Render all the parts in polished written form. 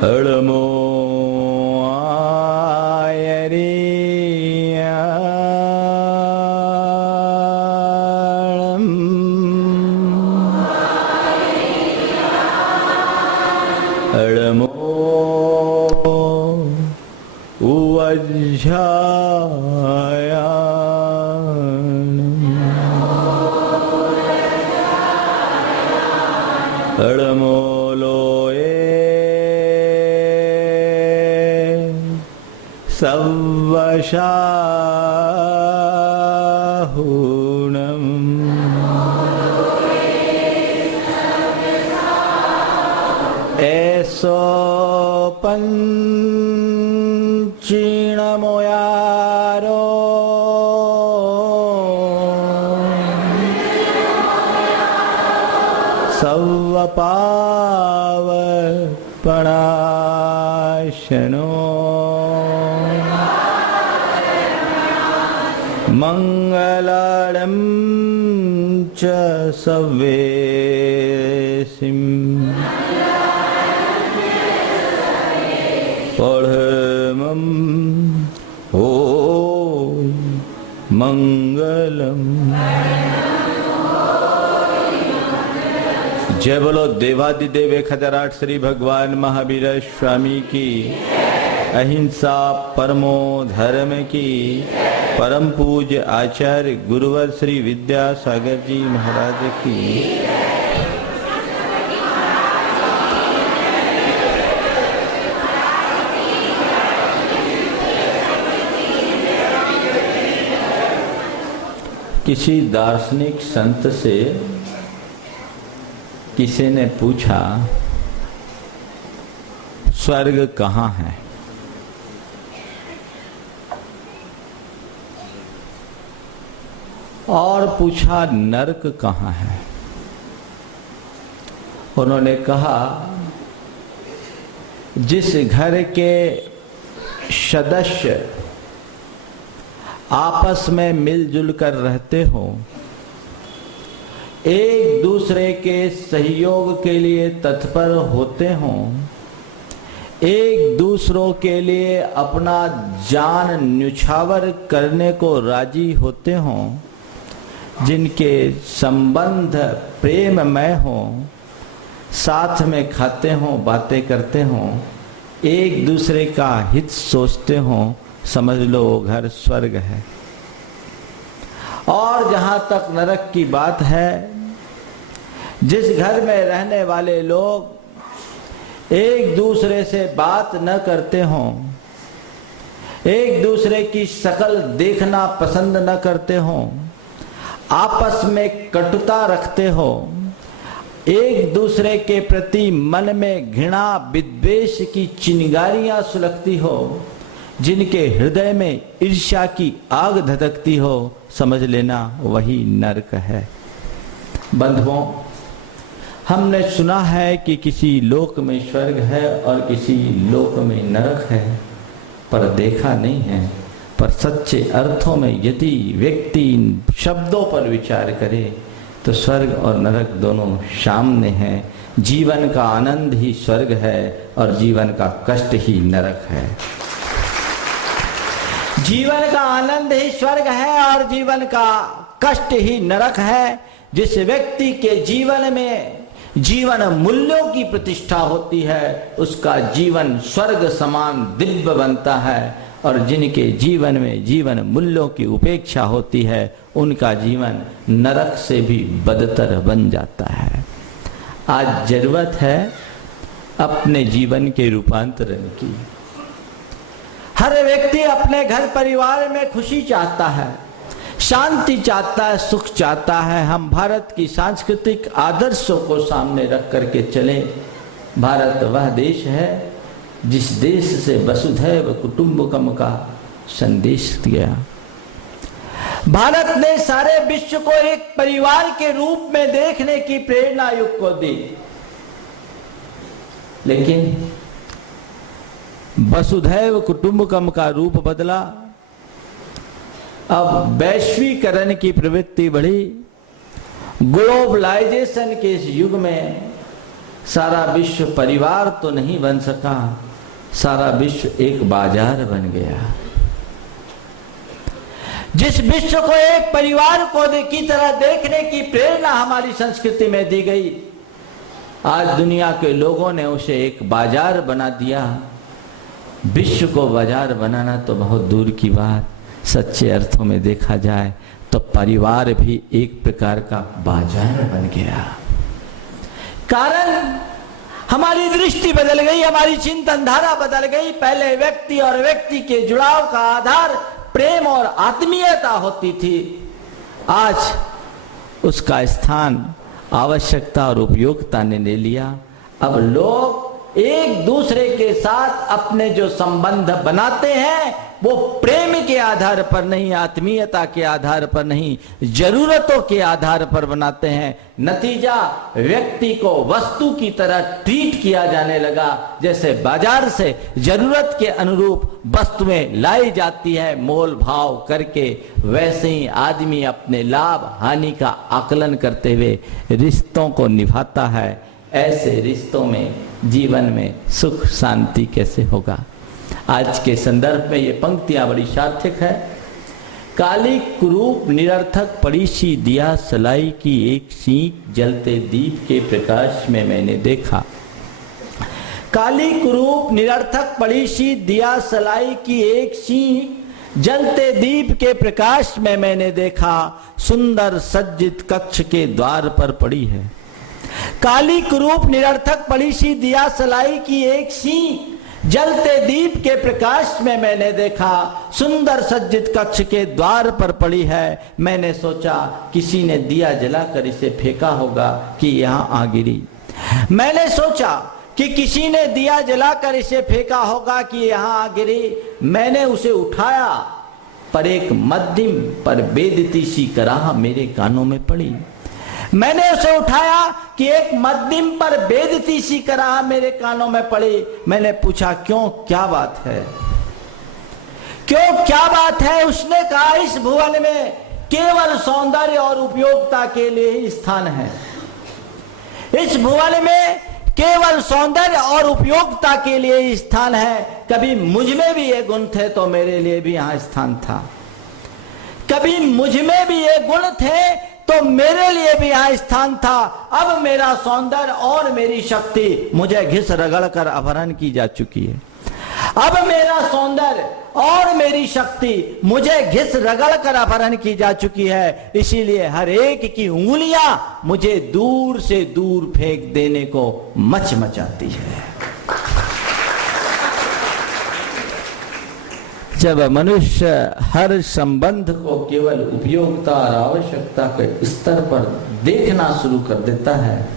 अड़मो आयरी अड़मो उवज्झाया अड़मो सव्वशाहूणम् ऐसो पंचीणमोयारो सव्वपावपणाशनो मंगलाड़ं च सवेसिं पढ़मं ओ मंगलम। जय बोलो देवादिदेव 1008 श्री भगवान महावीर स्वामी की, अहिंसा परमो धर्म की, परम पूज्य आचार्य गुरुवर श्री विद्यासागर जी महाराज की। किसी दार्शनिक संत से किसी ने पूछा स्वर्ग कहाँ है? और पूछा नरक कहाँ है? उन्होंने कहा जिस घर के सदस्य आपस में मिलजुल कर रहते हो, एक दूसरे के सहयोग के लिए तत्पर होते हो, एक दूसरों के लिए अपना जान न्यौछावर करने को राजी होते हो, जिनके संबंध प्रेममय हो, साथ में खाते हो, बातें करते हो, एक दूसरे का हित सोचते हो, समझ लो घर स्वर्ग है। और जहां तक नरक की बात है, जिस घर में रहने वाले लोग एक दूसरे से बात न करते हो, एक दूसरे की शक्ल देखना पसंद न करते हो, आपस में कटुता रखते हो, एक दूसरे के प्रति मन में घृणा विद्वेष की चिंगारियां सुलगती हो, जिनके हृदय में ईर्ष्या की आग धधकती हो, समझ लेना वही नरक है। बंधुओं, हमने सुना है कि किसी लोक में स्वर्ग है और किसी लोक में नरक है, पर देखा नहीं है। पर सच्चे अर्थों में यदि व्यक्ति इन शब्दों पर विचार करे तो स्वर्ग और नरक दोनों सामने हैं। जीवन का आनंद ही स्वर्ग है और जीवन का कष्ट ही नरक है। जीवन का आनंद ही स्वर्ग है और जीवन का कष्ट ही नरक है। जिस व्यक्ति के जीवन में जीवन मूल्यों की प्रतिष्ठा होती है, उसका जीवन स्वर्ग समान दिव्य बनता है, और जिनके जीवन में जीवन मूल्यों की उपेक्षा होती है, उनका जीवन नरक से भी बदतर बन जाता है। आज जरूरत है अपने जीवन के रूपांतरण की। हर व्यक्ति अपने घर परिवार में खुशी चाहता है, शांति चाहता है, सुख चाहता है। हम भारत की सांस्कृतिक आदर्शों को सामने रख करके चले। भारत वह देश है जिस देश से वसुधैव कुटुंबकम का संदेश दिया। भारत ने सारे विश्व को एक परिवार के रूप में देखने की प्रेरणा युग को दी, लेकिन वसुधैव कुटुंबकम का रूप बदला। अब वैश्वीकरण की प्रवृत्ति बढ़ी। ग्लोबलाइजेशन के इस युग में सारा विश्व परिवार तो नहीं बन सका, सारा विश्व एक बाजार बन गया। जिस विश्व को एक परिवार को की तरह देखने की प्रेरणा हमारी संस्कृति में दी गई, आज दुनिया के लोगों ने उसे एक बाजार बना दिया। विश्व को बाजार बनाना तो बहुत दूर की बात, सच्चे अर्थों में देखा जाए तो परिवार भी एक प्रकार का बाजार बन गया। कारण हमारी दृष्टि बदल गई, हमारी चिंतन धारा बदल गई। पहले व्यक्ति और व्यक्ति के जुड़ाव का आधार प्रेम और आत्मीयता होती थी, आज उसका स्थान आवश्यकता और उपयोगिता ने ले लिया। अब लोग एक दूसरे के साथ अपने जो संबंध बनाते हैं वो प्रेम के आधार पर नहीं, आत्मीयता के आधार पर नहीं, जरूरतों के आधार पर बनाते हैं। नतीजा व्यक्ति को वस्तु की तरह ट्रीट किया जाने लगा। जैसे बाजार से जरूरत के अनुरूप वस्तुएं लाई जाती है मोल भाव करके, वैसे ही आदमी अपने लाभ हानि का आकलन करते हुए रिश्तों को निभाता है। ऐसे रिश्तों में जीवन में सुख शांति कैसे होगा? आज के संदर्भ में ये पंक्तियां बड़ी सार्थक है। काली कुरूप निरर्थक पड़ी सी दिया सलाई की एक सीख जलते दीप के प्रकाश में मैंने देखा। काली कुरूप निरर्थक पड़ी सी दिया सलाई की एक सीख जलते दीप के प्रकाश में मैंने देखा, सुंदर सज्जित कक्ष के द्वार पर पड़ी है। काली कुरूप निरर्थक पड़ी सी दिया सलाई की एक सीख जलते दीप के प्रकाश में मैंने देखा, सुंदर सज्जित कक्ष के द्वार पर पड़ी है। मैंने सोचा किसी ने दिया जलाकर इसे फेंका होगा कि यहाँ आ गिरी। मैंने सोचा कि किसी ने दिया जलाकर इसे फेंका होगा कि यहाँ आ गिरी। मैंने उसे उठाया पर एक मध्यम पर बेदती सी कराह मेरे कानों में पड़ी। मैंने उसे उठाया कि एक मध्यम पर बेदती सी कराह मेरे कानों में पड़ी। मैंने पूछा क्यों, क्या बात है, क्यों क्या बात है? उसने कहा इस भुवन में केवल सौंदर्य और उपयोगिता के लिए ही स्थान है। इस भुवन में केवल सौंदर्य और उपयोगिता के लिए ही स्थान है। कभी मुझ में भी ये गुण थे तो मेरे लिए भी यहाँ स्थान था। कभी मुझ में भी ये गुण थे तो मेरे लिए भी यहाँ स्थान था। अब मेरा सौंदर्य और मेरी शक्ति मुझे घिस रगड़ कर अपहरण की जा चुकी है। अब मेरा सौंदर्य और मेरी शक्ति मुझे घिस रगड़ कर अपहरण की जा चुकी है। इसीलिए हर एक की उंगलियां मुझे दूर से दूर फेंक देने को मचमचाती है। जब मनुष्य हर संबंध को केवल उपयोगिता और आवश्यकता के स्तर पर देखना शुरू कर देता है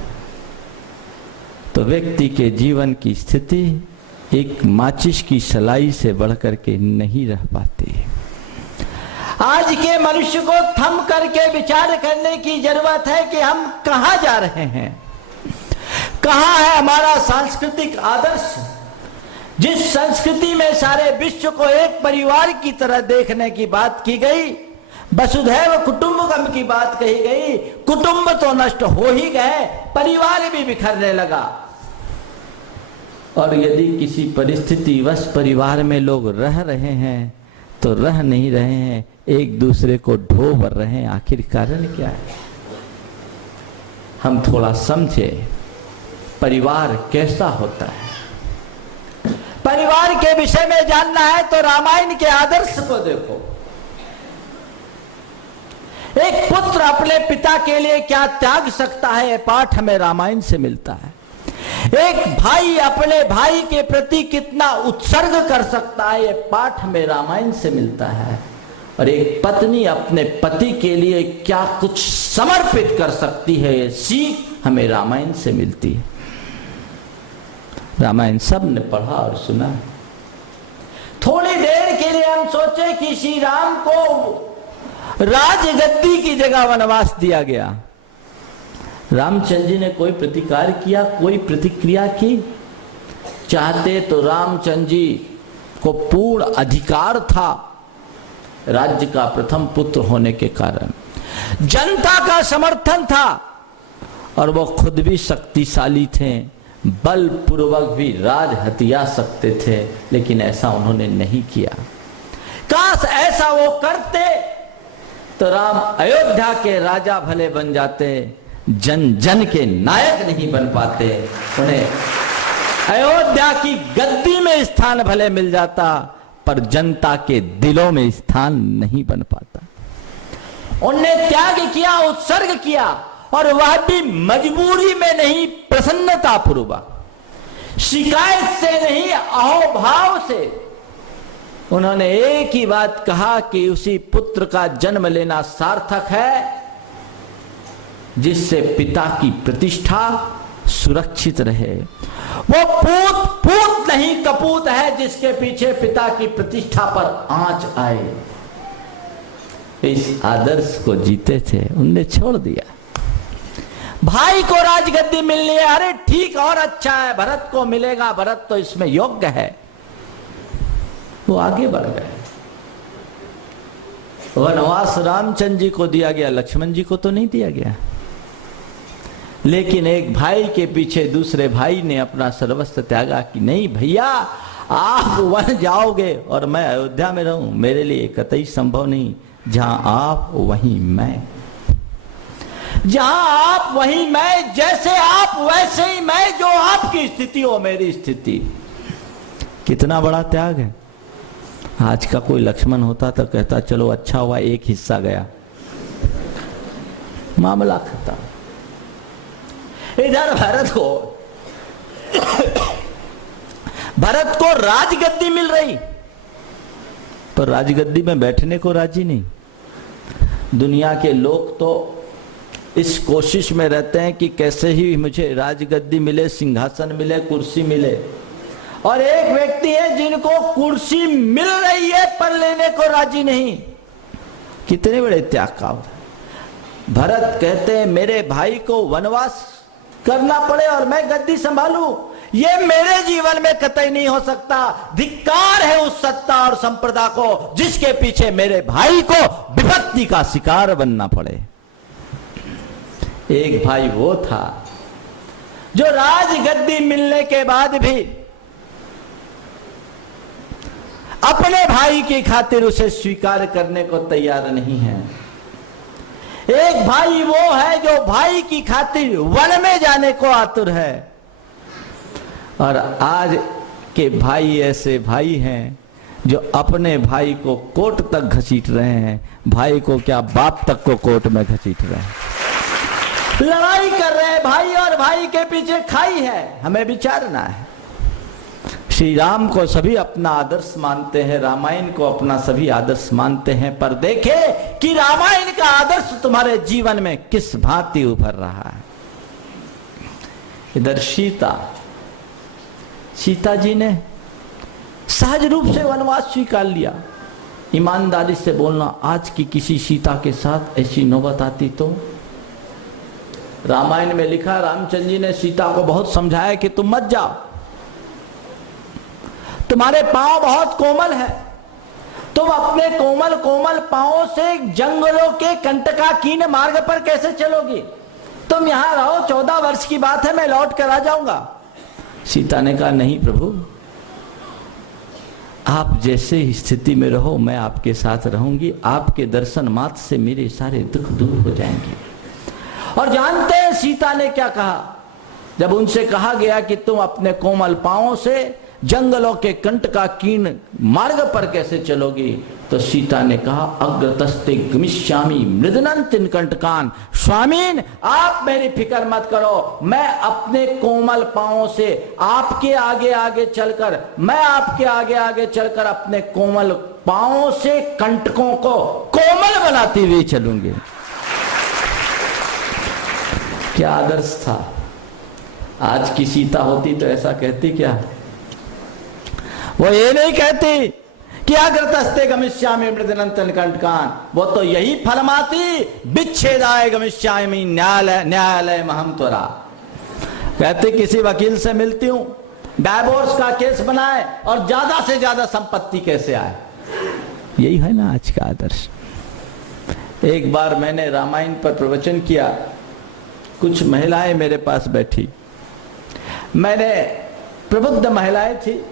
तो व्यक्ति के जीवन की स्थिति एक माचिस की सलाई से बढ़कर के नहीं रह पाती। आज के मनुष्य को थम करके विचार करने की जरूरत है कि हम कहां जा रहे हैं, कहां है हमारा सांस्कृतिक आदर्श। जिस संस्कृति में सारे विश्व को एक परिवार की तरह देखने की बात की गई, वसुधैव कुटुंबकम की बात कही गई, कुटुंब तो नष्ट हो ही गए, परिवार भी बिखरने लगा। और यदि किसी परिस्थिति वश परिवार में लोग रह रहे हैं तो रह नहीं रहे हैं, एक दूसरे को ढो भर रहे हैं। आखिर कारण क्या है? हम थोड़ा समझे परिवार कैसा होता है। परिवार के विषय में जानना है तो रामायण के आदर्श को देखो। एक पुत्र अपने पिता के लिए क्या त्याग सकता है, यह पाठ हमें रामायण से मिलता है। एक भाई अपने भाई के प्रति कितना उत्सर्ग कर सकता है, यह पाठ हमें रामायण से मिलता है। और एक पत्नी अपने पति के लिए क्या कुछ समर्पित कर सकती है, यह सीख हमें रामायण से मिलती है। रामायण सब ने पढ़ा और सुना। थोड़ी देर के लिए हम सोचे कि श्री राम को राजगद्दी की जगह वनवास दिया गया। रामचंद्र जी ने कोई प्रतिकार किया, कोई प्रतिक्रिया की? चाहते तो रामचंद्र जी को पूर्ण अधिकार था राज्य का प्रथम पुत्र होने के कारण, जनता का समर्थन था और वो खुद भी शक्तिशाली थे। बलपूर्वक भी राज हथिया सकते थे, लेकिन ऐसा उन्होंने नहीं किया। काश ऐसा वो करते तो राम अयोध्या के राजा भले बन जाते, जन जन के नायक नहीं बन पाते। उन्हें अयोध्या की गद्दी में स्थान भले मिल जाता, पर जनता के दिलों में स्थान नहीं बन पाता। उनने त्याग किया, उत्सर्ग किया, और वह भी मजबूरी में नहीं, प्रसन्नता पूर्वक, शिकायत से नहीं, अहोभाव से। उन्होंने एक ही बात कहा कि उसी पुत्र का जन्म लेना सार्थक है जिससे पिता की प्रतिष्ठा सुरक्षित रहे। वो पूत नहीं कपूत है जिसके पीछे पिता की प्रतिष्ठा पर आंच आए। इस आदर्श को जीते थे, उनने छोड़ दिया। भाई को राजगद्दी मिलनी है, अरे ठीक और अच्छा है, भरत को मिलेगा, भरत तो इसमें योग्य है। वो आगे बढ़ गए। वनवास रामचंद्र जी को दिया गया, लक्ष्मण जी को तो नहीं दिया गया। लेकिन एक भाई के पीछे दूसरे भाई ने अपना सर्वस्व त्यागा कि नहीं भैया, आप वन जाओगे और मैं अयोध्या में रहूं, मेरे लिए कतई संभव नहीं। जहां आप वहीं मैं, जहां आप वहीं मैं, जैसे आप वैसे ही मैं, जो आपकी स्थिति हो मेरी स्थिति। कितना बड़ा त्याग है। आज का कोई लक्ष्मण होता तो कहता चलो अच्छा हुआ एक हिस्सा गया, मामला खत्म। इधर भरत को राजगद्दी मिल रही, पर राजगद्दी में बैठने को राजी नहीं। दुनिया के लोग तो इस कोशिश में रहते हैं कि कैसे ही मुझे राजगद्दी मिले, सिंहासन मिले, कुर्सी मिले। और एक व्यक्ति है जिनको कुर्सी मिल रही है पर लेने को राजी नहीं। कितने बड़े त्याग का। भरत कहते हैं मेरे भाई को वनवास करना पड़े और मैं गद्दी संभालूं, ये मेरे जीवन में कतई नहीं हो सकता। धिक्कार है उस सत्ता और संप्रदा को जिसके पीछे मेरे भाई को विपत्ति का शिकार बनना पड़े। एक भाई वो था जो राजगद्दी मिलने के बाद भी अपने भाई की खातिर उसे स्वीकार करने को तैयार नहीं है। एक भाई वो है जो भाई की खातिर वन में जाने को आतुर है। और आज के भाई ऐसे भाई हैं जो अपने भाई को कोर्ट तक घसीट रहे हैं, भाई को क्या बाप तक को कोर्ट में घसीट रहे हैं, लड़ाई कर रहे हैं। भाई और भाई के पीछे खाई है, हमें विचारना है। श्री राम को सभी अपना आदर्श मानते हैं, रामायण को अपना सभी आदर्श मानते हैं, पर देखे कि रामायण का आदर्श तुम्हारे जीवन में किस भांति उभर रहा है। इधर सीता जी ने सहज रूप से वनवास स्वीकार लिया। ईमानदारी से बोलना, आज की किसी सीता के साथ ऐसी नौबत आती तो। रामायण में लिखा, रामचंद्र जी ने सीता को बहुत समझाया कि तुम मत जाओ, तुम्हारे पांव बहुत कोमल है, तुम अपने कोमल कोमल पांवों से जंगलों के कंटकाकीर्ण मार्ग पर कैसे चलोगी, तुम यहां रहो, 14 वर्ष की बात है, मैं लौट कर आ जाऊंगा। सीता ने कहा नहीं प्रभु, आप जैसे स्थिति में रहो मैं आपके साथ रहूंगी, आपके दर्शन मात्र से मेरे सारे दुख दूर हो जाएंगे। और जानते हैं सीता ने क्या कहा जब उनसे कहा गया कि तुम अपने कोमल पांवों से जंगलों के कंटकाकीर्ण मार्ग पर कैसे चलोगी, तो सीता ने कहा अग्रतस्ते गमिष्यामि मृदनन्तिन कंटकान। स्वामीन आप मेरी फिक्र मत करो, मैं अपने कोमल पांवों से आपके आगे आगे चलकर, मैं आपके आगे आगे चलकर अपने कोमल पांवों से कंटकों को कोमल बनाती हुई चलूंगी। क्या आदर्श था। आज की सीता होती तो ऐसा कहती क्या? वो ये नहीं कहती कि अग्रतस्ते गमिष्यामि मृदनन्तिन कंटकान, वो तो यही फरमाती विच्छेदाय गमिष्यामि न्यायालय महम त्वरा। कहती किसी वकील से मिलती हूं, डाइवोर्स का केस बनाए और ज्यादा से ज्यादा संपत्ति कैसे आए। यही है ना आज का आदर्श। एक बार मैंने रामायण पर प्रवचन किया, कुछ महिलाएं मेरे पास बैठी, मैंने प्रबुद्ध महिलाएं थी,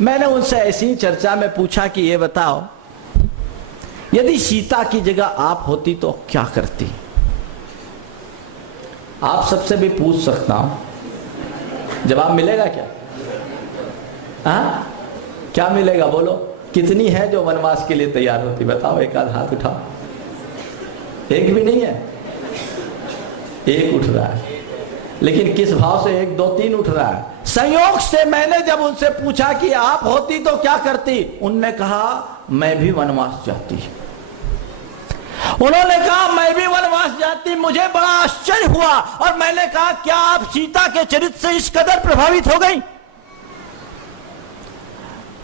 मैंने उनसे ऐसी चर्चा में पूछा कि ये बताओ, यदि सीता की जगह आप होती तो क्या करती? आप सबसे भी पूछ सकता हूं, जवाब मिलेगा क्या? हाँ, क्या मिलेगा बोलो? कितनी है जो वनवास के लिए तैयार होती? बताओ, एक आध हाथ उठाओ। एक भी नहीं है, एक उठ रहा है, लेकिन किस भाव से? 1 2 3 उठ रहा है। संयोग से मैंने जब उनसे पूछा कि आप होती तो क्या करती, उनने कहा मैं भी वनवास जाती। उन्होंने कहा मैं भी वनवास जाती। मुझे बड़ा आश्चर्य हुआ और मैंने कहा क्या आप सीता के चरित्र से इस कदर प्रभावित हो गई?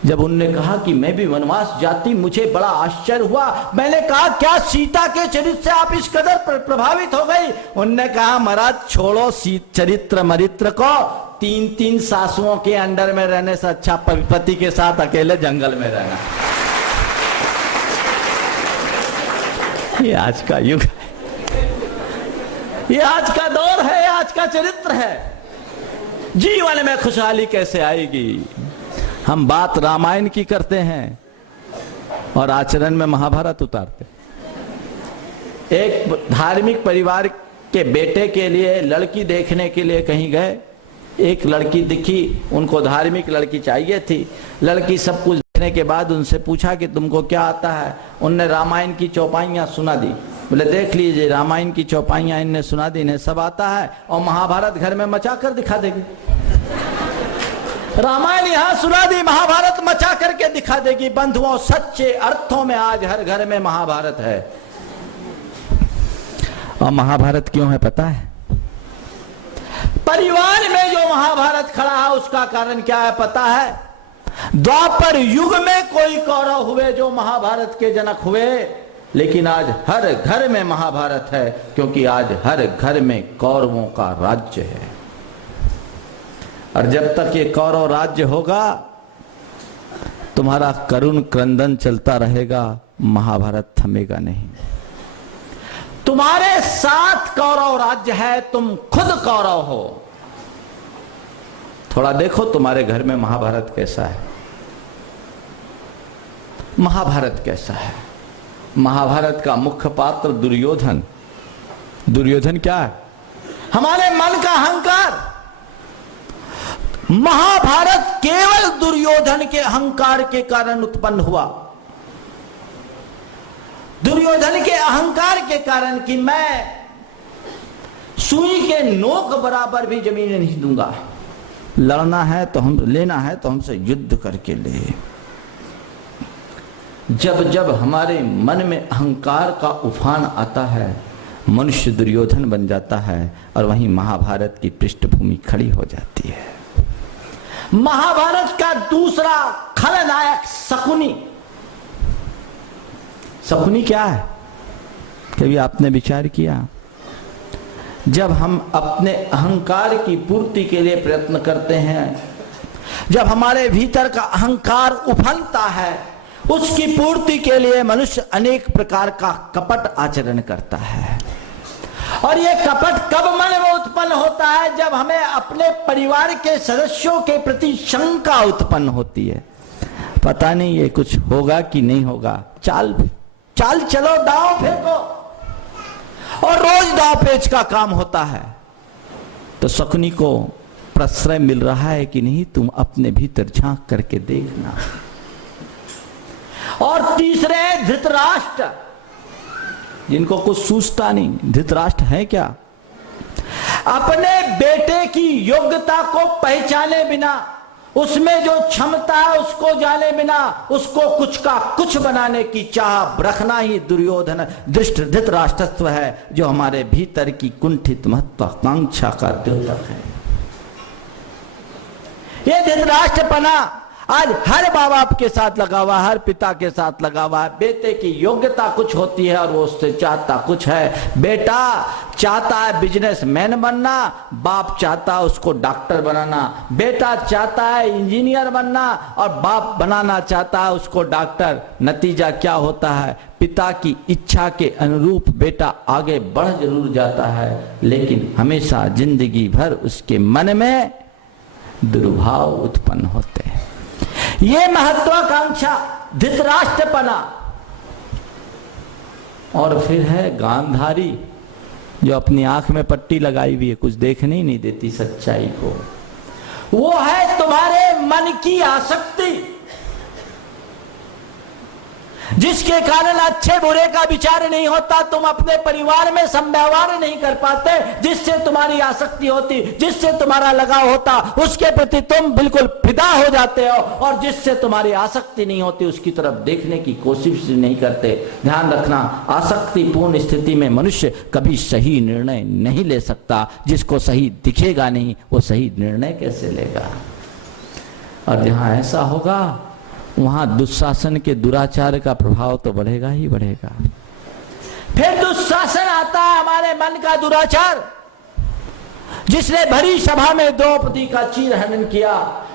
जब उनने कहा कि मैं भी वनवास जाती, मुझे बड़ा आश्चर्य हुआ। मैंने कहा क्या सीता के चरित्र से आप इस कदर प्रभावित हो गई? उनने कहा महाराज छोड़ो चरित्र मरित्र को, 3 सासुओं के अंडर में रहने से अच्छा पति के साथ अकेले जंगल में रहना। ये आज का युग है, ये आज का दौर है, आज का चरित्र है। जीवन में खुशहाली कैसे आएगी? हम बात रामायण की करते हैं और आचरण में महाभारत उतारते। एक धार्मिक परिवार के बेटे के लिए लड़की देखने के लिए कहीं गए, एक लड़की दिखी, उनको धार्मिक लड़की चाहिए थी। लड़की सब कुछ देखने के बाद उनसे पूछा कि तुमको क्या आता है? उनने रामायण की चौपाइयां सुना दी। बोले देख लीजिए, रामायण की चौपाइयां इनने सुना दी, इन्हें सब आता है, और महाभारत घर में मचा कर दिखा देगी। रामायण यहां सुना दी, महाभारत मचा करके दिखा देगी। बंधुओं, सच्चे अर्थों में आज हर घर में महाभारत है। और महाभारत क्यों है पता है? परिवार में जो महाभारत खड़ा है उसका कारण क्या है पता है? द्वापर युग में कोई कौरव हुए जो महाभारत के जनक हुए, लेकिन आज हर घर में महाभारत है, क्योंकि आज हर घर में कौरवों का राज्य है। और जब तक ये कौरव राज्य होगा, तुम्हारा करुण क्रंदन चलता रहेगा, महाभारत थमेगा नहीं। तुम्हारे साथ कौरव राज्य है, तुम खुद कौरव हो। थोड़ा देखो तुम्हारे घर में महाभारत कैसा है। महाभारत कैसा है? महाभारत का मुख्य पात्र दुर्योधन। दुर्योधन क्या है? हमारे मन का अहंकार। महाभारत केवल दुर्योधन के अहंकार के कारण उत्पन्न हुआ। दुर्योधन के अहंकार के कारण कि मैं सुई के नोक बराबर भी जमीन नहीं दूंगा, लड़ना है तो हम, लेना है तो हमसे युद्ध करके ले। जब जब हमारे मन में अहंकार का उफान आता है, मनुष्य दुर्योधन बन जाता है और वहीं महाभारत की पृष्ठभूमि खड़ी हो जाती है। महाभारत का दूसरा खलनायक शकुनी। शकुनी क्या है? कभी आपने विचार किया? जब हम अपने अहंकार की पूर्ति के लिए प्रयत्न करते हैं, जब हमारे भीतर का अहंकार उफनता है, उसकी पूर्ति के लिए मनुष्य अनेक प्रकार का कपट आचरण करता है। और यह कपट कब मन में उत्पन्न होता है? जब हमें अपने परिवार के सदस्यों के प्रति शंका उत्पन्न होती है। पता नहीं ये कुछ होगा कि नहीं होगा। चाल चलो, दांव फेंको, और रोज दांव पेच का काम होता है। तो शकुनी को प्रश्रय मिल रहा है कि नहीं, तुम अपने भीतर झांक करके देखना। और तीसरे धृतराष्ट्र, जिनको कुछ सूझता नहीं। धृतराष्ट्र है क्या? अपने बेटे की योग्यता को पहचाने बिना, उसमें जो क्षमता है उसको जाने बिना, उसको कुछ का कुछ बनाने की चाह रखना ही दुर्योधन धृतराष्ट्रत्व है, जो हमारे भीतर की कुंठित महत्वाकांक्षा का द्योतक है। ये धृतराष्ट्रपना आज हर माँ बाप के साथ लगा हुआ, हर पिता के साथ लगा हुआ है। बेटे की योग्यता कुछ होती है और वो उससे चाहता कुछ है। बेटा चाहता है बिजनेसमैन बनना, बाप चाहता है उसको डॉक्टर बनाना। बेटा चाहता है इंजीनियर बनना और बाप बनाना चाहता है उसको डॉक्टर। नतीजा क्या होता है? पिता की इच्छा के अनुरूप बेटा आगे बढ़ जरूर जाता है, लेकिन हमेशा जिंदगी भर उसके मन में दुर्भाव उत्पन्न होते हैं। ये महत्वाकांक्षा, धृतराष्ट्रपना, और फिर है गांधारी जो अपनी आंख में पट्टी लगाई हुई है, कुछ देखने ही नहीं देती सच्चाई को। वो है तुम्हारे मन की आसक्ति, जिसके कारण अच्छे बुरे का विचार नहीं होता, तुम अपने परिवार में समव्यवहार नहीं कर पाते, जिससे तुम्हारी आसक्ति होती, जिससे तुम्हारा लगाव होता, उसके प्रति तुम बिल्कुल फिदा हो जाते हो, और जिससे तुम्हारी आसक्ति नहीं होती उसकी तरफ देखने की कोशिश नहीं करते। ध्यान रखना, आसक्तिपूर्ण स्थिति में मनुष्य कभी सही निर्णय नहीं ले सकता। जिसको सही दिखेगा नहीं वो सही निर्णय कैसे लेगा? और जहां ऐसा होगा वहां दुशासन के दुराचार का प्रभाव तो बढ़ेगा ही बढ़ेगा। फिर दुशासन आता है हमारे मन का दुराचार, जिसने भरी सभा में द्रौपदी का चीरहरण किया,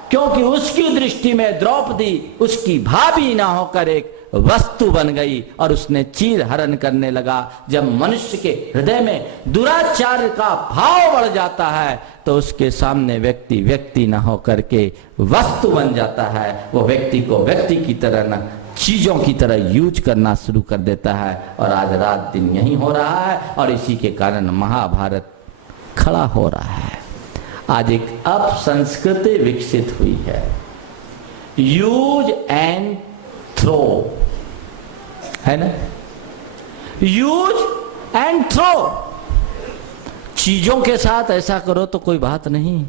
क्योंकि उसकी दृष्टि में द्रौपदी उसकी भाभी ना होकर एक वस्तु बन गई, और उसने चीर हरण करने लगा। जब मनुष्य के हृदय में दुराचार का भाव बढ़ जाता है तो उसके सामने व्यक्ति व्यक्ति न होकर के वस्तु बन जाता है। वो व्यक्ति को व्यक्ति की तरह न चीजों की तरह यूज करना शुरू कर देता है। और आज रात दिन यही हो रहा है, और इसी के कारण महाभारत खड़ा हो रहा है। आज एक अपसंस्कृति विकसित हुई है, यूज एंड थ्रो, है ना? Use and throw. चीजों के साथ ऐसा करो तो कोई बात नहीं,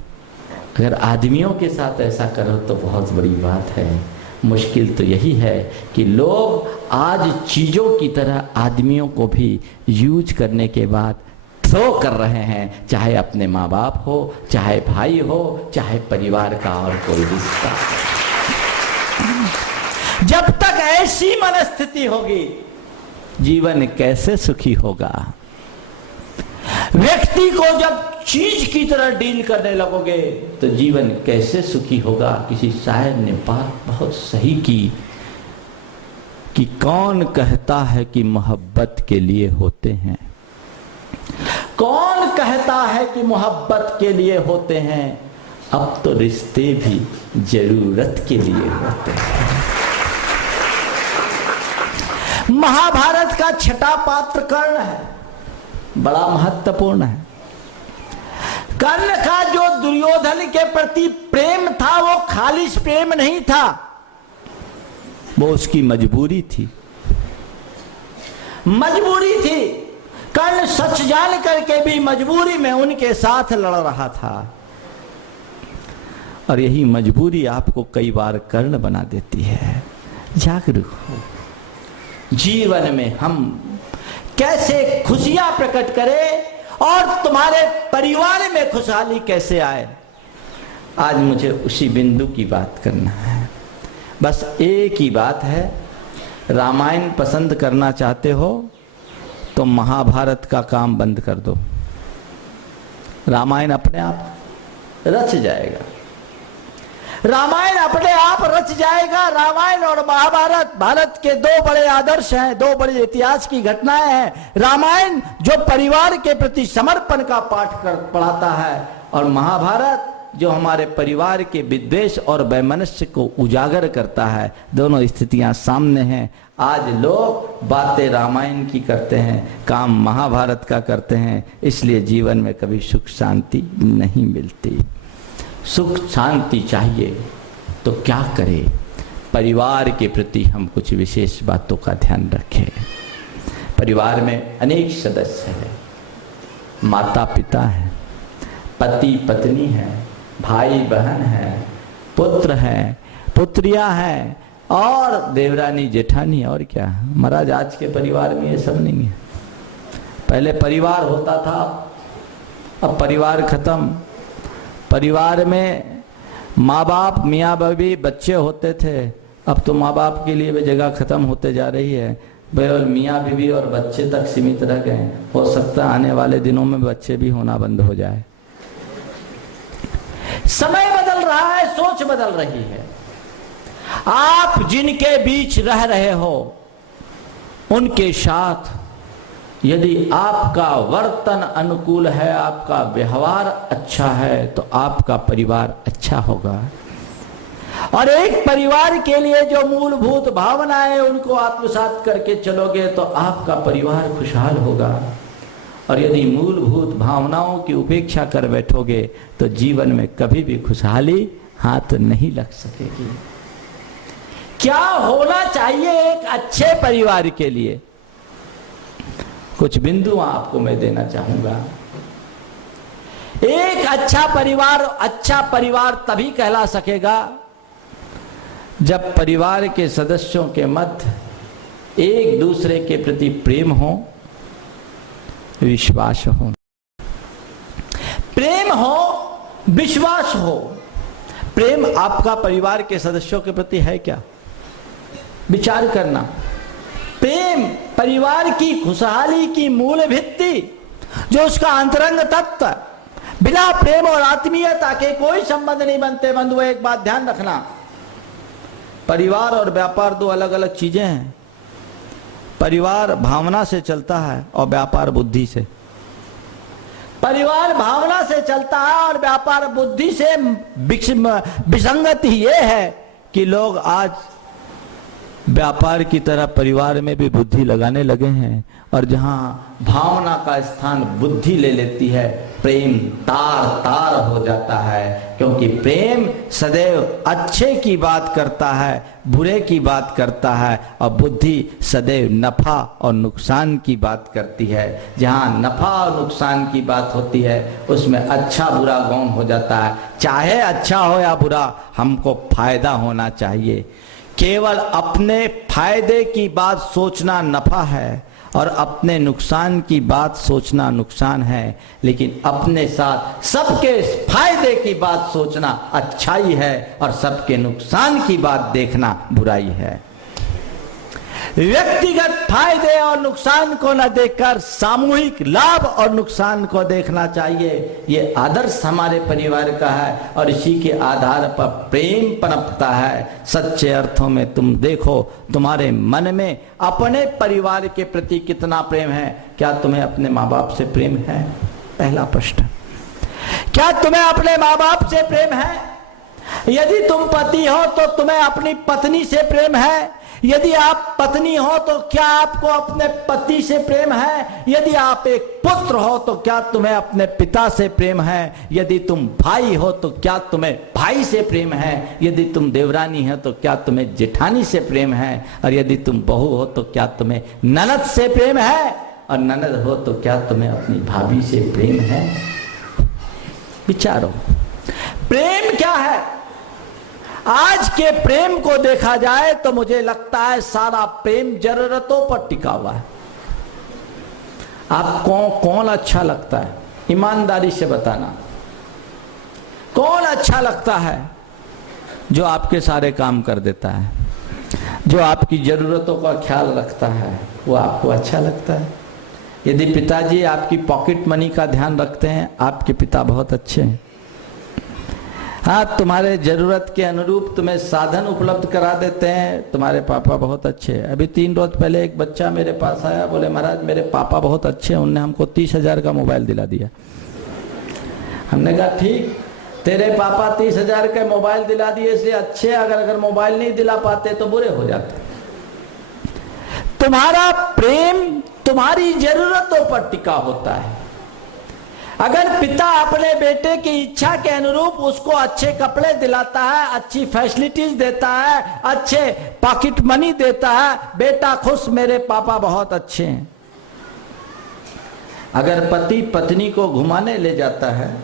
अगर आदमियों के साथ ऐसा करो तो बहुत बड़ी बात है। मुश्किल तो यही है कि लोग आज चीजों की तरह आदमियों को भी यूज करने के बाद थ्रो कर रहे हैं, चाहे अपने माँ बाप हो, चाहे भाई हो, चाहे परिवार का और कोई रिश्ता। जब तक ऐसी मनस्थिति होगी जीवन कैसे सुखी होगा? व्यक्ति को जब चीज की तरह डील करने लगोगे तो जीवन कैसे सुखी होगा? किसी शायर ने बात बहुत सही की कि कौन कहता है कि मोहब्बत के लिए होते हैं, कौन कहता है कि मोहब्बत के लिए होते हैं, अब तो रिश्ते भी जरूरत के लिए होते हैं। महाभारत का छठा पात्र कर्ण है, बड़ा महत्वपूर्ण है। कर्ण का जो दुर्योधन के प्रति प्रेम था वो खालिश प्रेम नहीं था, वो उसकी मजबूरी थी। मजबूरी थी, कर्ण सच जान करके भी मजबूरी में उनके साथ लड़ रहा था। और यही मजबूरी आपको कई बार कर्ण बना देती है। जागरूक हो, जीवन में हम कैसे खुशियां प्रकट करें और तुम्हारे परिवार में खुशहाली कैसे आए, आज मुझे उसी बिंदु की बात करना है। बस एक ही बात है, रामायण पसंद करना चाहते हो तो महाभारत का काम बंद कर दो, रामायण अपने आप रच जाएगा। रामायण अपने आप रच जाएगा। रामायण और महाभारत भारत के दो बड़े आदर्श हैं, दो बड़े इतिहास की घटनाएं हैं। रामायण जो परिवार के प्रति समर्पण का पाठ पढ़ाता है, और महाभारत जो हमारे परिवार के विद्वेष और वैमनस्य को उजागर करता है। दोनों स्थितियां सामने हैं। आज लोग बातें रामायण की करते हैं, काम महाभारत का करते हैं, इसलिए जीवन में कभी सुख शांति नहीं मिलती। सुख शांति चाहिए तो क्या करें? परिवार के प्रति हम कुछ विशेष बातों का ध्यान रखें। परिवार में अनेक सदस्य हैं, माता पिता है, पति पत्नी है, भाई बहन है, पुत्र है, पुत्रियां हैं, और देवरानी जेठानी, और क्या। महाराज आज के परिवार में ये सब नहीं है। पहले परिवार होता था, अब परिवार खत्म। परिवार में माँ बाप, मियाँ बीवी, बच्चे होते थे, अब तो माँ बाप के लिए भी जगह खत्म होते जा रही है। केवल मियाँ बीवी और बच्चे तक सीमित रह गए। हो सकता है आने वाले दिनों में बच्चे भी होना बंद हो जाए। समय बदल रहा है, सोच बदल रही है। आप जिनके बीच रह रहे हो उनके साथ यदि आपका वर्तन अनुकूल है, आपका व्यवहार अच्छा है, तो आपका परिवार अच्छा होगा। और एक परिवार के लिए जो मूलभूत भावनाएं उनको आत्मसात करके चलोगे तो आपका परिवार खुशहाल होगा। और यदि मूलभूत भावनाओं की उपेक्षा कर बैठोगे तो जीवन में कभी भी खुशहाली हाथ नहीं लग सकेगी। क्या होना चाहिए एक अच्छे परिवार के लिए? कुछ बिंदु आपको मैं देना चाहूंगा। एक अच्छा परिवार तभी कहला सकेगा जब परिवार के सदस्यों के मध्य एक दूसरे के प्रति प्रेम हो, विश्वास हो। प्रेम हो, विश्वास हो। प्रेम आपका परिवार के सदस्यों के प्रति है क्या? विचार करना। प्रेम परिवार की खुशहाली की मूल भित्ति, जो उसका अंतरंग तत्व। बिना प्रेम और आत्मीयता के कोई संबंध नहीं बनते। बंधु, एक बात ध्यान रखना, परिवार और व्यापार दो अलग अलग चीजें हैं। परिवार भावना से चलता है और व्यापार बुद्धि से। परिवार भावना से चलता है और व्यापार बुद्धि से। विसंगति ये है कि लोग आज व्यापार की तरह परिवार में भी बुद्धि लगाने लगे हैं, और जहां भावना का स्थान बुद्धि ले लेती है, प्रेम तार तार हो जाता है। क्योंकि प्रेम सदैव अच्छे की बात करता है, बुरे की बात करता है, और बुद्धि सदैव नफा और नुकसान की बात करती है। जहां नफा और नुकसान की बात होती है उसमें अच्छा बुरा गौण हो जाता है। चाहे अच्छा हो या बुरा, हमको फायदा होना चाहिए। केवल अपने फायदे की बात सोचना नफा है और अपने नुकसान की बात सोचना नुकसान है। लेकिन अपने साथ सबके फायदे की बात सोचना अच्छाई है और सबके नुकसान की बात देखना बुराई है। व्यक्तिगत फायदे और नुकसान को न देखकर सामूहिक लाभ और नुकसान को देखना चाहिए। ये आदर्श हमारे परिवार का है और इसी के आधार पर प्रेम पनपता है। सच्चे अर्थों में तुम देखो, तुम्हारे मन में अपने परिवार के प्रति कितना प्रेम है। क्या तुम्हें अपने माँ बाप से प्रेम है? पहला प्रश्न। क्या तुम्हें अपने माँ बाप से प्रेम है? यदि तुम पति हो तो तुम्हें अपनी पत्नी से प्रेम है? यदि आप पत्नी हो तो क्या आपको अपने पति से प्रेम है? यदि आप एक पुत्र हो तो क्या तुम्हें अपने पिता से प्रेम है? यदि तुम भाई हो तो क्या तुम्हें भाई से प्रेम है? यदि तुम देवरानी हो तो क्या तुम्हें जेठानी से प्रेम है? और यदि तुम बहू हो तो क्या तुम्हें ननद से प्रेम है? और ननद हो तो क्या तुम्हें अपनी भाभी से प्रेम है? विचारो, प्रेम क्या है? आज के प्रेम को देखा जाए तो मुझे लगता है सारा प्रेम जरूरतों पर टिका हुआ है। आपको कौन अच्छा लगता है? ईमानदारी से बताना, कौन अच्छा लगता है? जो आपके सारे काम कर देता है, जो आपकी जरूरतों का ख्याल रखता है, वो आपको अच्छा लगता है। यदि पिताजी आपकी पॉकेट मनी का ध्यान रखते हैं, आपके पिता बहुत अच्छे हैं। हाँ, तुम्हारे जरूरत के अनुरूप तुम्हें साधन उपलब्ध करा देते हैं, तुम्हारे पापा बहुत अच्छे हैं। अभी 3 रोज पहले एक बच्चा मेरे पास आया, बोले महाराज मेरे पापा बहुत अच्छे हैं, उनने हमको 30,000 का मोबाइल दिला दिया। हमने कहा ठीक, तेरे पापा 30,000 का मोबाइल दिला दिए इसलिए अच्छे, अगर मोबाइल नहीं दिला पाते तो बुरे हो जाते। तुम्हारा प्रेम तुम्हारी जरूरतों पर टिका होता है। अगर पिता अपने बेटे की इच्छा के अनुरूप उसको अच्छे कपड़े दिलाता है, अच्छी फैसिलिटीज देता है, अच्छे पॉकेट मनी देता है, बेटा खुश, मेरे पापा बहुत अच्छे हैं। अगर पति पत्नी को घुमाने ले जाता है,